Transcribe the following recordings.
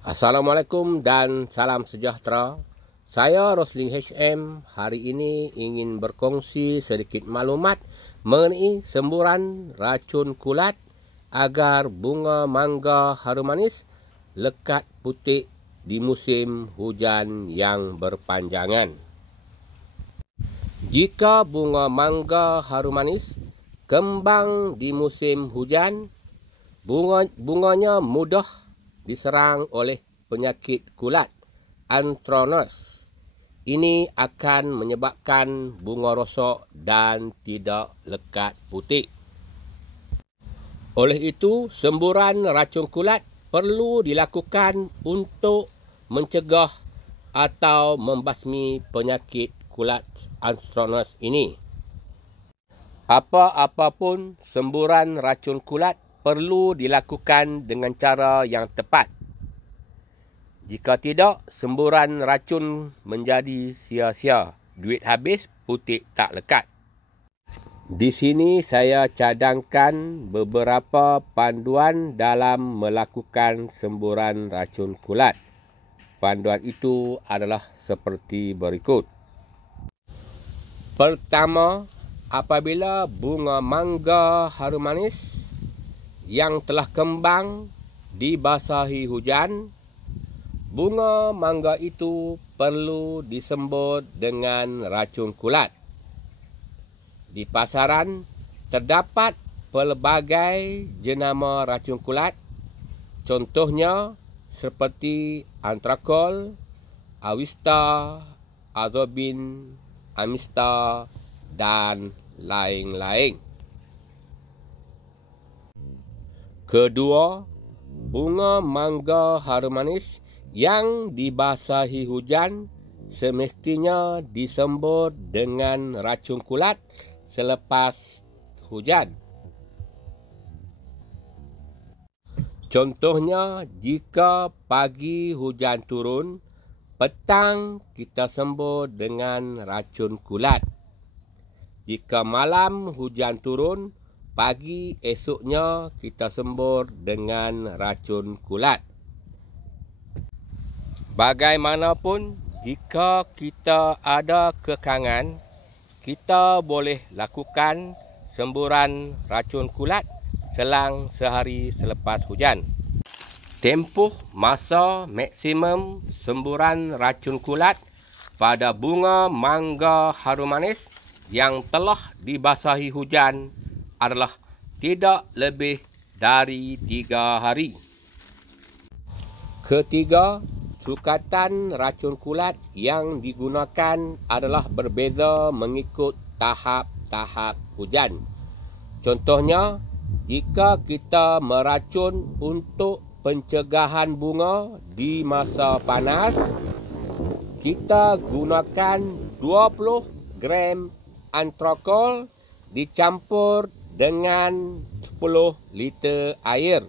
Assalamualaikum dan salam sejahtera. Saya Rosling HM hari ini ingin berkongsi sedikit maklumat mengenai semburan racun kulat agar bunga mangga harum manis lekat putik di musim hujan yang berpanjangan. Jika bunga mangga harum manis kembang di musim hujan, bunganya mudah diserang oleh penyakit kulat Anthracnose. Ini akan menyebabkan bunga rosak dan tidak lekat putik. Oleh itu, semburan racun kulat perlu dilakukan untuk mencegah atau membasmi penyakit kulat Anthracnose ini. Apa-apapun semburan racun kulat perlu dilakukan dengan cara yang tepat. Jika tidak, semburan racun menjadi sia-sia. Duit habis, putik tak lekat. Di sini saya cadangkan beberapa panduan dalam melakukan semburan racun kulat. Panduan itu adalah seperti berikut. Pertama, apabila bunga mangga harum manis yang telah kembang dibasahi hujan, bunga mangga itu perlu disembur dengan racun kulat. Di pasaran terdapat pelbagai jenama racun kulat, contohnya seperti Anthracol, Awista, Azobin, Amista, dan lain-lain. Kedua, bunga mangga harum manis yang dibasahi hujan semestinya disembur dengan racun kulat selepas hujan. Contohnya, jika pagi hujan turun, petang kita sembur dengan racun kulat. Jika malam hujan turun, pagi esoknya kita sembur dengan racun kulat. Bagaimanapun, jika kita ada kekangan, kita boleh lakukan semburan racun kulat selang sehari selepas hujan. Tempoh masa maksimum semburan racun kulat pada bunga mangga harum manis yang telah dibasahi hujan adalah tidak lebih dari 3 hari. Ketiga, sukatan racun kulat yang digunakan adalah berbeza mengikut tahap-tahap hujan. Contohnya, jika kita meracun untuk pencegahan bunga di masa panas, kita gunakan 20 gram Anthracol dicampur dengan 10 liter air.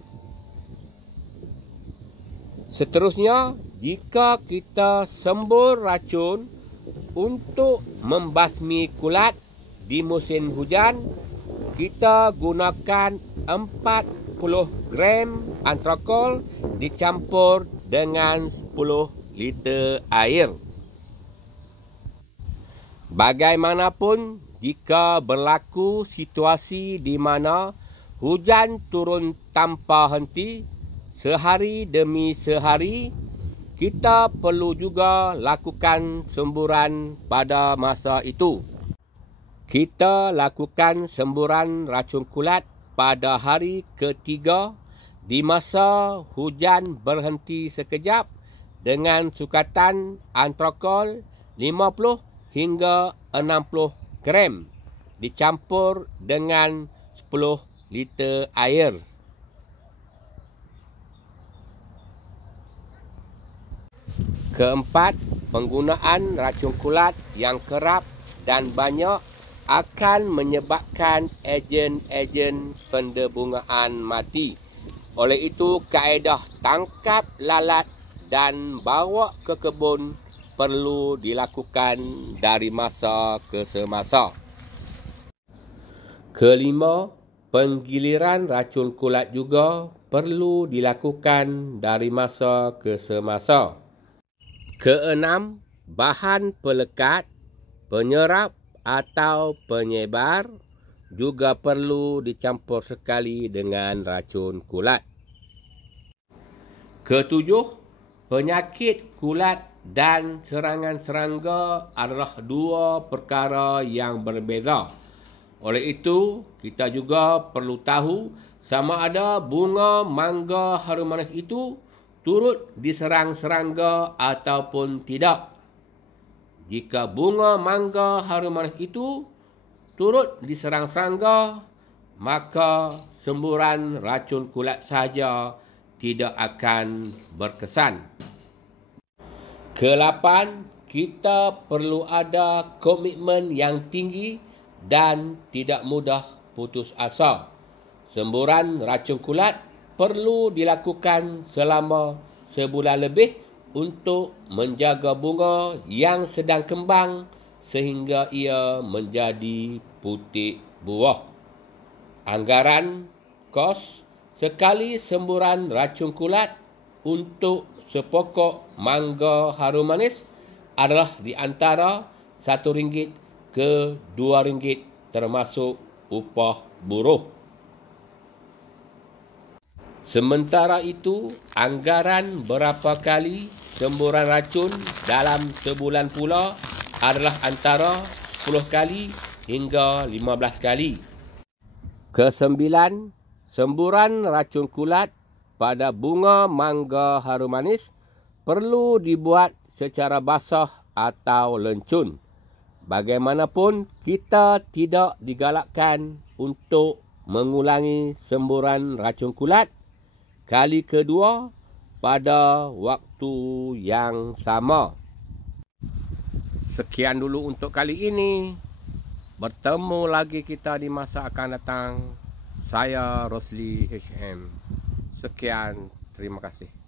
Seterusnya, jika kita sembur racun untuk membasmi kulat di musim hujan, kita gunakan 40 gram Anthracol dicampur dengan 10 liter air. Bagaimanapun, jika berlaku situasi di mana hujan turun tanpa henti sehari demi sehari, kita perlu juga lakukan semburan pada masa itu. Kita lakukan semburan racun kulat pada hari ketiga di masa hujan berhenti sekejap dengan sukatan Anthracol 50 hingga 60 gram dicampur dengan 10 liter air. Keempat, penggunaan racun kulat yang kerap dan banyak akan menyebabkan ejen-ejen pendebungaan mati. Oleh itu, kaedah tangkap lalat dan bawa ke kebun perlu dilakukan dari masa ke semasa. Kelima, penggiliran racun kulat juga perlu dilakukan dari masa ke semasa. Keenam, bahan pelekat, penyerap atau penyebar juga perlu dicampur sekali dengan racun kulat. Ketujuh, penyakit kulat dan serangan serangga adalah dua perkara yang berbeza. Oleh itu, kita juga perlu tahu sama ada bunga mangga harum manis itu turut diserang serangga ataupun tidak. Jika bunga mangga harum manis itu turut diserang serangga, maka semburan racun kulat sahaja tidak akan berkesan. Kelapan, kita perlu ada komitmen yang tinggi dan tidak mudah putus asa. Semburan racun kulat perlu dilakukan selama sebulan lebih untuk menjaga bunga yang sedang kembang sehingga ia menjadi putik buah. Anggaran kos sekali semburan racun kulat untuk sepokok mangga harum manis adalah di antara RM1 ke RM2 termasuk upah buruh. Sementara itu, anggaran berapa kali semburan racun dalam sebulan pula adalah antara 10 kali hingga 15 kali. Kesembilan, semburan racun kulat pada bunga mangga harum manis perlu dibuat secara basah atau lencun. Bagaimanapun, kita tidak digalakkan untuk mengulangi semburan racun kulat kali kedua pada waktu yang sama. Sekian dulu untuk kali ini. Bertemu lagi kita di masa akan datang. Saya Rosli HM. Sekian, terima kasih.